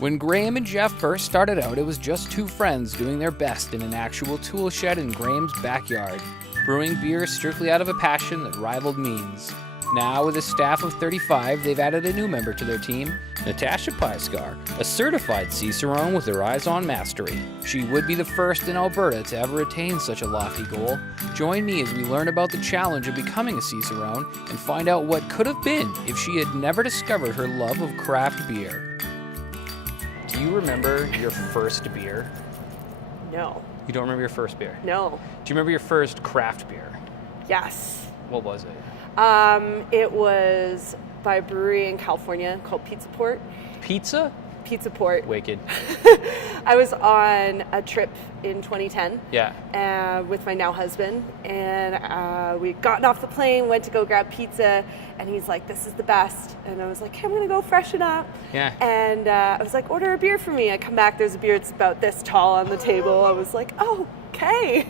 When Graham and Jeff first started out, it was just two friends doing their best in an actual tool shed in Graham's backyard, brewing beer strictly out of a passion that rivaled means. Now, with a staff of 35, they've added a new member to their team, Natasha Peiskar, a certified Cicerone with her eyes on mastery. She would be the first in Alberta to ever attain such a lofty goal. Join me as we learn about the challenge of becoming a Cicerone and find out what could have been if she had never discovered her love of craft beer. Do you remember your first beer? No. You don't remember your first beer? No. Do you remember your first craft beer? Yes. What was it? It was by a brewery in California called Pizza Port. Pizza? Pizza Port. Wicked. I was on a trip in 2010 with my now husband, and we'd gotten off the plane, went to go grab pizza, and he's like, this is the best. And I was like, hey, I'm going to go freshen up. Yeah. And I was like, order a beer for me. I come back, there's a beer that's about this tall on the table. I was like, oh, okay.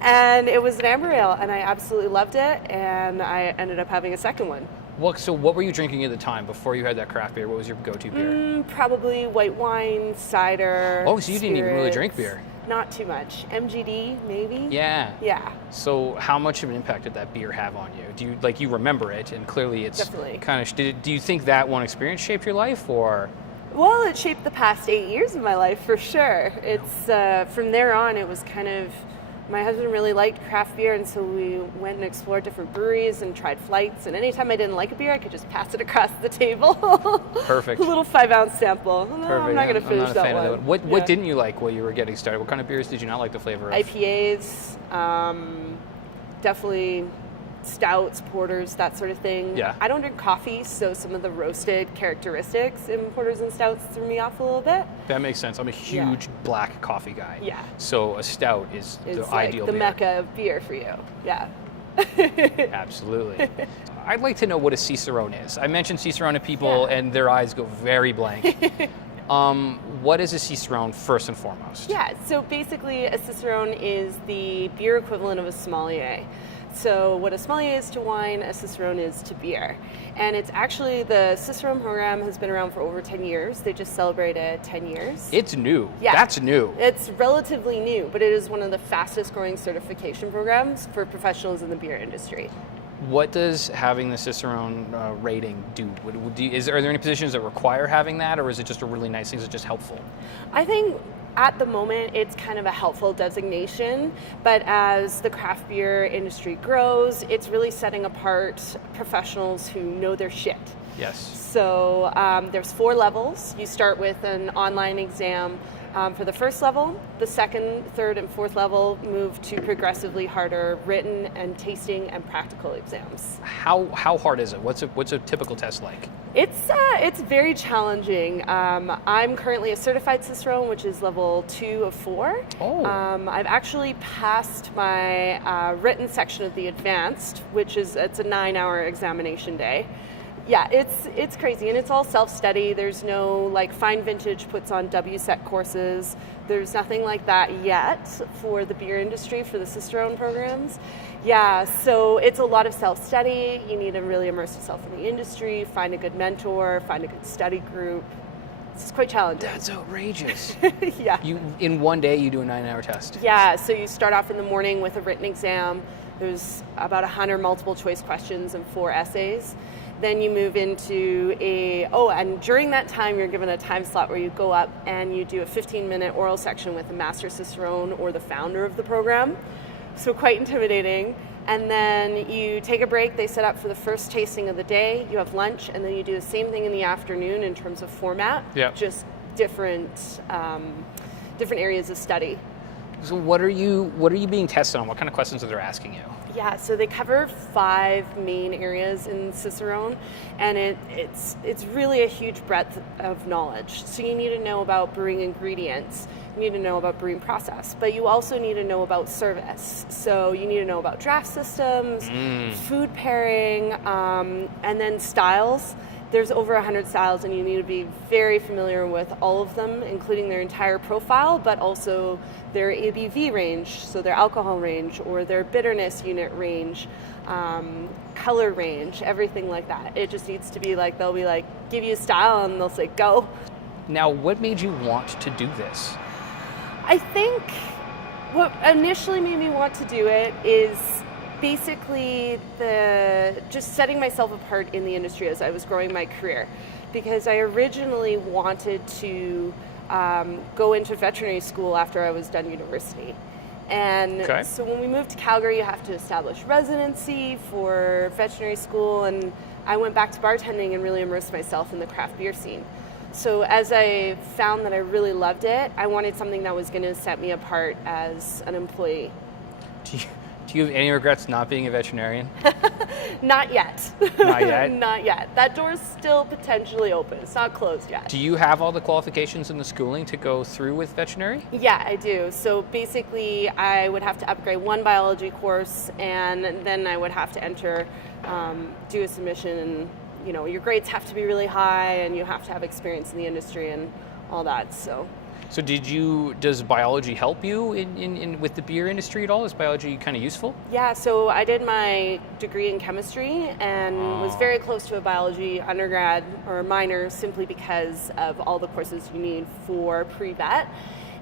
And it was an amber ale, and I absolutely loved it, and I ended up having a second one. So what were you drinking at the time before you had that craft beer? What was your go-to beer? Probably white wine, cider. Oh, so you didn't even really drink spirits. beer? Not too much. MGD, maybe? Yeah. Yeah. So how much of an impact did that beer have on you? Do you remember it, and clearly it's Definitely. kind of, do you think that one experience shaped your life, or? Well, it shaped the past 8 years of my life for sure. It's from there on, it was kind of, my husband really liked craft beer, and so we went and explored different breweries and tried flights, and anytime I didn't like a beer, I could just pass it across the table. Perfect. A little 5-ounce sample. No, Perfect. I'm not going to finish I'm not a that fan one. of that. What didn't you like while you were getting started? What kind of beers did you not like the flavor of? IPAs, definitely stouts, porters, that sort of thing. Yeah. I don't drink coffee, so some of the roasted characteristics in porters and stouts threw me off a little bit. That makes sense. I'm a huge black coffee guy. Yeah. So a stout is the It's ideal like the beer. mecca of beer for you. Yeah. Absolutely. I'd like to know what a Cicerone is. I mentioned Cicerone to people and their eyes go very blank. What is a Cicerone first and foremost? Yeah, so basically a Cicerone is the beer equivalent of a sommelier. So what a sommelier is to wine, a Cicerone is to beer. And it's actually, the Cicerone program has been around for over 10 years. They just celebrated 10 years. It's new. Yeah. That's new. It's relatively new, but it is one of the fastest growing certification programs for professionals in the beer industry. What does having the Cicerone rating do? Are there any positions that require having that, or is it just a really nice thing? Is it just helpful? I think at the moment it's kind of a helpful designation, but as the craft beer industry grows, it's really setting apart professionals who know their shit. Yes. So there's 4 levels. You start with an online exam for the first level. The second, third, and fourth level move to progressively harder written and tasting and practical exams. How hard is it? What's a typical test like? It's very challenging. I'm currently a certified Cicerone, which is level 2 of 4. Oh. I've actually passed my written section of the advanced, it's a 9-hour examination day. Yeah, it's crazy, and it's all self-study. There's no, like, Fine Vintage puts on WSET courses. There's nothing like that yet for the beer industry, for the Cicerone programs. Yeah, so it's a lot of self-study. You need to really immerse yourself in the industry, find a good mentor, find a good study group. It's quite challenging. That's outrageous. Yeah. In one day, you do a 9-hour test. Yeah, so you start off in the morning with a written exam. There's about 100 multiple choice questions and 4 essays. Then you move into and during that time you're given a time slot where you go up and you do a 15-minute oral section with the Master Cicerone or the founder of the program. So quite intimidating. And then you take a break. They set up for the first tasting of the day. You have lunch, and then you do the same thing in the afternoon in terms of format. Yeah. Just different areas of study. So what are you being tested on? What kind of questions are they asking you? Yeah, so they cover 5 main areas in Cicerone, and it's really a huge breadth of knowledge. So you need to know about brewing ingredients, you need to know about brewing process, but you also need to know about service. So you need to know about draft systems, food pairing, and then styles. There's over 100 styles, and you need to be very familiar with all of them, including their entire profile, but also their ABV range, so their alcohol range, or their bitterness unit range, color range, everything like that. It just needs to be like, they'll be like, give you a style, and they'll say, go. Now, what made you want to do this? I think what initially made me want to do it is basically just setting myself apart in the industry as I was growing my career, because I originally wanted to go into veterinary school after I was done university. And so when we moved to Calgary, you have to establish residency for veterinary school, and I went back to bartending and really immersed myself in the craft beer scene. So as I found that I really loved it, I wanted something that was going to set me apart as an employee. Do you have any regrets not being a veterinarian? Not yet. Not yet? Not yet. That door's still potentially open. It's not closed yet. Do you have all the qualifications in the schooling to go through with veterinary? Yeah, I do. So basically, I would have to upgrade one biology course, and then I would have to enter, do a submission, and your grades have to be really high, and you have to have experience in the industry and all that. So does biology help you in with the beer industry at all? Is biology kind of useful? Yeah, so I did my degree in chemistry and was very close to a biology undergrad or minor, simply because of all the courses you need for pre-vet.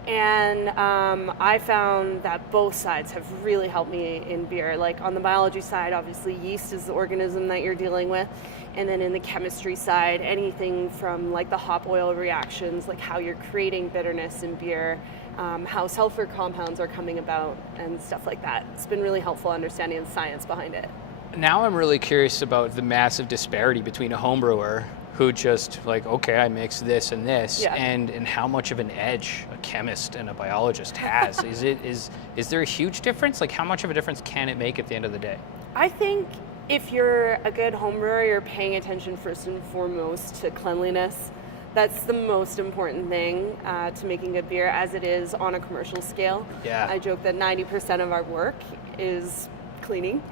And I found that both sides have really helped me in beer. Like on the biology side, obviously yeast is the organism that you're dealing with. And then in the chemistry side, anything from like the hop oil reactions, like how you're creating bitterness in beer, how sulfur compounds are coming about and stuff like that. It's been really helpful understanding the science behind it. Now I'm really curious about the massive disparity between a home brewer who just like, okay, I mix this and this, and how much of an edge a chemist and a biologist has. Is there a huge difference? Like how much of a difference can it make at the end of the day? I think if you're a good home brewer, you're paying attention first and foremost to cleanliness. That's the most important thing to making good beer, as it is on a commercial scale. Yeah. I joke that 90% of our work is cleaning.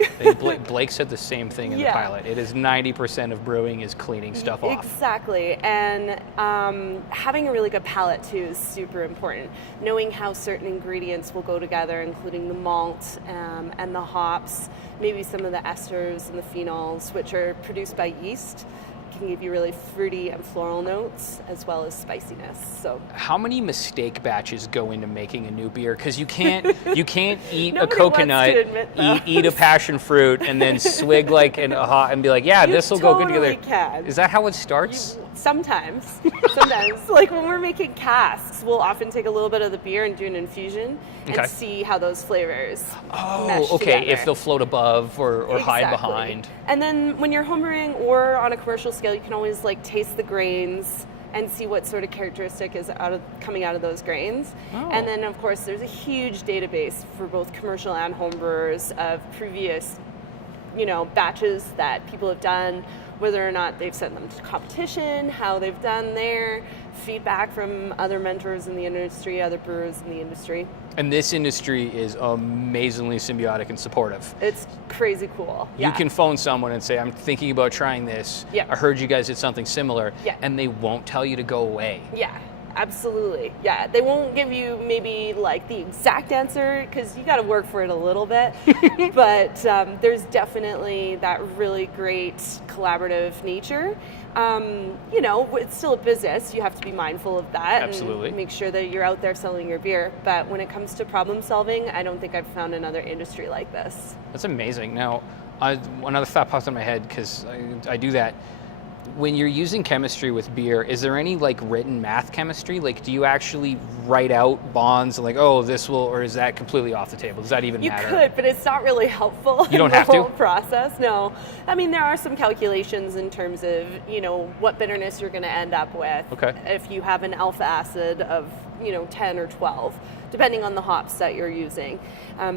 Blake said the same thing in the pilot. It is 90% of brewing is cleaning stuff off. Exactly. And having a really good palate too is super important. Knowing how certain ingredients will go together, including the malt and the hops, maybe some of the esters and the phenols, which are produced by yeast, can give you really fruity and floral notes as well as spiciness. So how many mistake batches go into making a new beer? Because you can't eat a coconut, eat a passion fruit, and then swig like a hot and be like, yeah, this will go good together. Can. Is that how it starts? Sometimes. Like when we're making casks, we'll often take a little bit of the beer and do an infusion and see how those flavors mesh together. If they'll float above or hide behind. And then when you're homebrewing or on a commercial scale, you can always like taste the grains and see what sort of characteristic is coming out of those grains. And then of course there's a huge database for both commercial and homebrewers of previous batches that people have done, whether or not they've sent them to competition, how they've done their feedback from other mentors in the industry, other brewers in the industry. And this industry is amazingly symbiotic and supportive. It's crazy cool. You can phone someone and say, I'm thinking about trying this. I heard you guys did something similar. And they won't tell you to go away. Absolutely. They won't give you maybe like the exact answer because you got to work for it a little bit, but there's definitely that really great collaborative nature. It's still a business. You have to be mindful of that. Absolutely. And make sure that you're out there selling your beer. But when it comes to problem solving, I don't think I've found another industry like this. That's amazing. Now, another thought popped in my head because I do that. When you're using chemistry with beer, is there any like written math chemistry? Like, do you actually write out bonds and like, oh, this will, or is that completely off the table? Does that even matter? You could, but it's not really helpful. You don't have to? In the whole process, no. I mean, there are some calculations in terms of, what bitterness you're going to end up with. Okay. If you have an alpha acid of, 10 or 12, depending on the hops that you're using.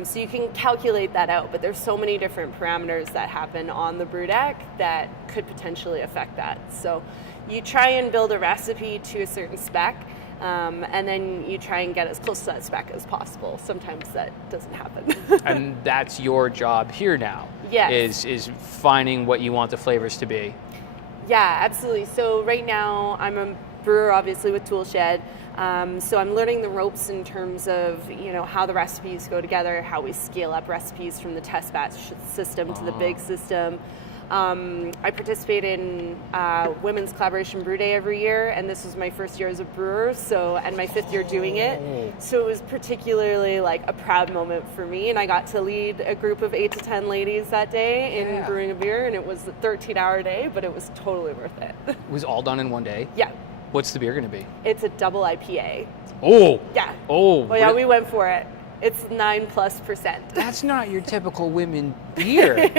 So you can calculate that out, but there's so many different parameters that happen on the brew deck that could potentially affect that. So you try and build a recipe to a certain spec, and then you try and get as close to that spec as possible. Sometimes that doesn't happen. And that's your job here now. Yes. Is finding what you want the flavors to be. Yeah, absolutely. So right now I'm a brewer, obviously, with Toolshed. So I'm learning the ropes in terms of, how the recipes go together, how we scale up recipes from the test batch system to the big system. I participate in Women's Collaboration Brew Day every year, and this was my first year as a brewer, and my 5th year doing it. So it was particularly like a proud moment for me, and I got to lead a group of 8 to 10 ladies that day in brewing a beer, and it was a 13-hour day, but it was totally worth it. It was all done in one day? Yeah. What's the beer going to be? It's a double IPA. Oh! Yeah. Oh! Well, yeah, we went for it. It's 9+%. That's not your typical women beer.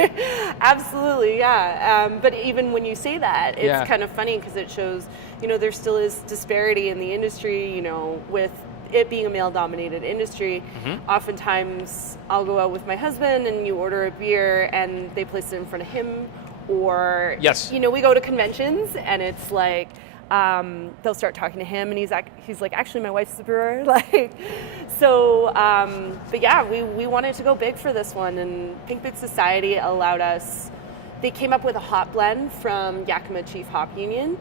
Absolutely, yeah. But even when you say that, it's kind of funny because it shows, there still is disparity in the industry, with it being a male-dominated industry. Oftentimes, I'll go out with my husband and you order a beer and they place it in front of him. Or, we go to conventions and it's like, they'll start talking to him and he's like, actually my wife's the brewer. But yeah, we wanted to go big for this one, and Pink Boot Society allowed us, they came up with a hop blend from Yakima Chief Hop Union.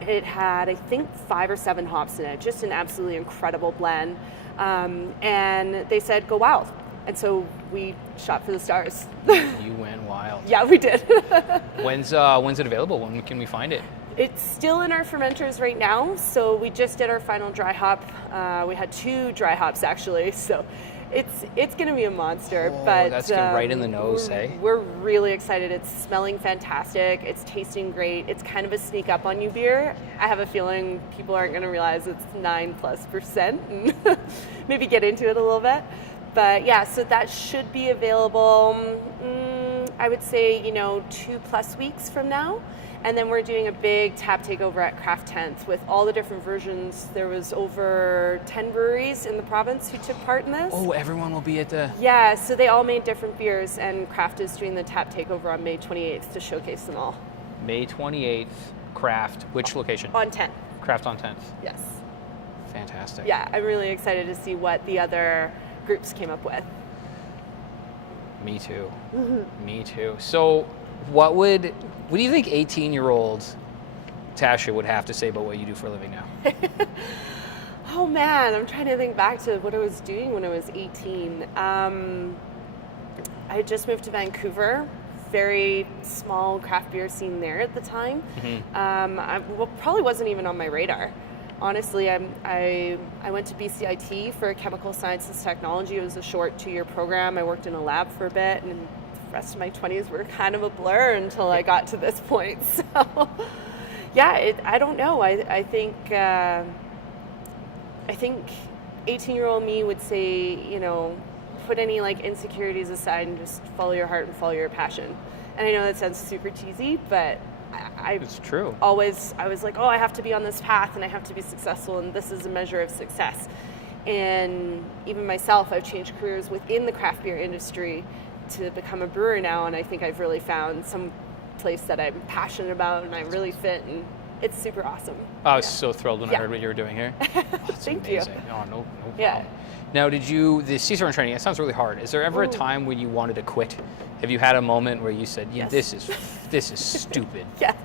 It had, I think, 5 or 7 hops in it, just an absolutely incredible blend. And they said, go wild. And so we shot for the stars. You went wild. Yeah, we did. When's it available? When can we find it? It's still in our fermenters right now. So we just did our final dry hop. We had 2 dry hops actually. So it's going to be a monster. But that's right in the nose, We're really excited. It's smelling fantastic. It's tasting great. It's kind of a sneak up on you beer. I have a feeling people aren't going to realize it's 9+% and maybe get into it a little bit. But yeah, so that should be available, I would say, 2+ weeks from now. And then we're doing a big tap takeover at Craft 10th with all the different versions. There was over 10 breweries in the province who took part in this. Oh, everyone will be at the... Yeah, so they all made different beers, and Craft is doing the tap takeover on May 28th to showcase them all. May 28th, Craft, which location? On 10th. Craft on 10th. Yes. Fantastic. Yeah, I'm really excited to see what the other groups came up with. Me too. Me too. So what do you think 18-year-old Tasha would have to say about what you do for a living now? Oh man, I'm trying to think back to what I was doing when I was 18. I had just moved to Vancouver, very small craft beer scene there at the time. Probably wasn't even on my radar. Honestly, I went to BCIT for chemical sciences technology. It was a short 2-year program. I worked in a lab for a bit, and the rest of my 20s were kind of a blur until I got to this point. So, yeah, I don't know. I think 18-year-old me would say, put any insecurities aside and just follow your heart and follow your passion. And I know that sounds super cheesy, but it's true. I was like, I have to be on this path and I have to be successful, and this is a measure of success. And even myself, I've changed careers within the craft beer industry to become a brewer now, and I think I've really found some place that I'm passionate about and I really fit, and it's super awesome. I was so thrilled when I heard what you were doing here. Thank you. Oh, no problem. Yeah. Now, the Cicerone training, it sounds really hard. Is there ever a time when you wanted to quit? Have you had a moment where you said, yes. this is stupid? Yes.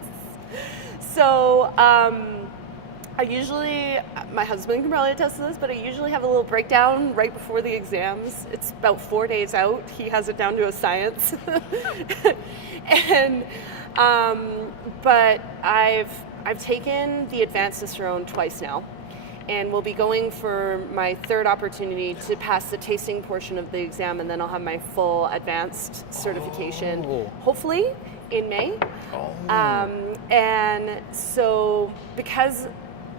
So, I usually, my husband can probably attest to this, but I usually have a little breakdown right before the exams. It's about 4 days out. He has it down to a science. And, but I've taken the advanced Cicerone twice now, and we'll be going for my 3rd opportunity to pass the tasting portion of the exam, and then I'll have my full advanced certification, hopefully in May. And so because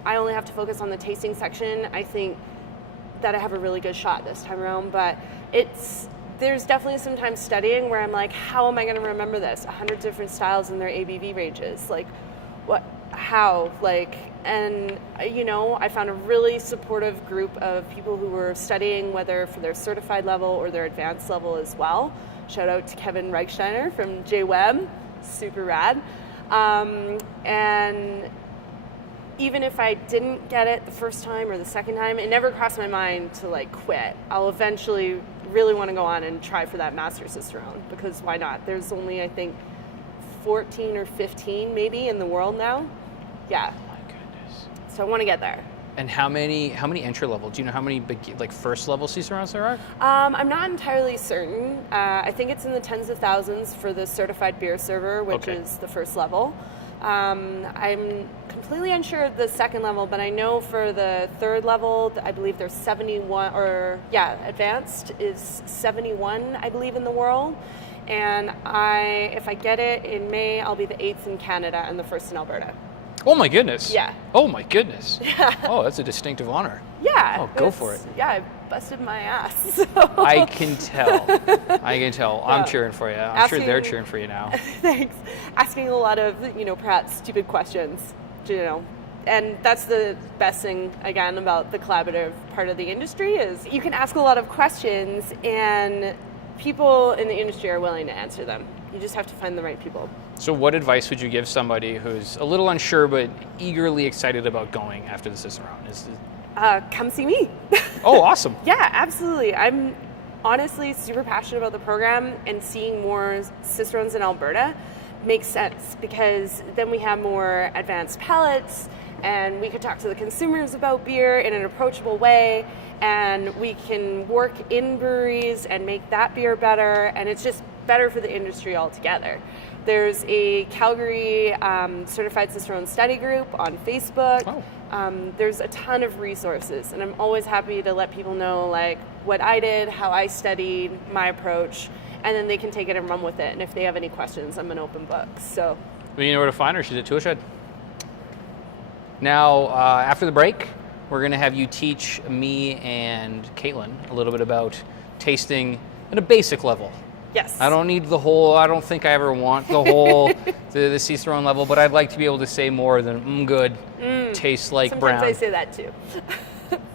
I only have to focus on the tasting section, I think that I have a really good shot this time around. But there's definitely sometimes studying where I'm like, how am I going to remember this? 100 different styles in their ABV ranges. Like, what? How? And I found a really supportive group of people who were studying, whether for their certified level or their advanced level as well. Shout out to Kevin Reichsteiner from JWeb, super rad. And even if I didn't get it the first time or the second time, it never crossed my mind to quit. I'll eventually really want to go on and try for that Master Cicerone, because why not? There's only, I think, 14 or 15 maybe in the world now. Yeah. Oh my goodness. So I want to get there. And how many entry level? Do you know how many first level Cicerones there are? I'm not entirely certain. I think it's in the tens of thousands for the certified beer server, which is the first level. I'm completely unsure of the second level, but I know for the third level, I believe there's 71, advanced is 71, I believe, in the world. And if I get it in May, I'll be the 8th in Canada and the 1st in Alberta. Oh my goodness. Yeah. Oh my goodness. Yeah. Oh, that's a distinctive honor. Yeah. Oh, go for it. Yeah, I busted my ass. So. I can tell. I'm cheering for you. I'm sure they're cheering for you now. Thanks. Asking a lot of, perhaps stupid questions, And that's the best thing, again, about the collaborative part of the industry is you can ask a lot of questions and people in the industry are willing to answer them. You just have to find the right people. So what advice would you give somebody who's a little unsure but eagerly excited about going after the Cicerone? Come see me. Oh, awesome. Yeah, absolutely. I'm honestly super passionate about the program, and seeing more Cicerones in Alberta makes sense because then we have more advanced palates and we could talk to the consumers about beer in an approachable way, and we can work in breweries and make that beer better, and it's just better for the industry altogether. There's a Calgary Certified Cicerone study group on Facebook. Oh. There's a ton of resources, and I'm always happy to let people know what I did, how I studied, my approach, and then they can take it and run with it. And if they have any questions, I'm an open book. So. Well, you know where to find her. She's at Toolshed. Now, after the break, we're going to have you teach me and Katlynn a little bit about tasting at a basic level. Yes. I don't need I don't think I ever want the whole, the Cicerone level, but I'd like to be able to say more than good, tastes like Sometimes brown. I say that too.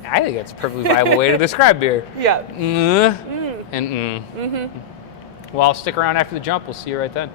I think that's a perfectly viable way to describe beer. Yeah. And Well, stick around after the jump. We'll see you right then.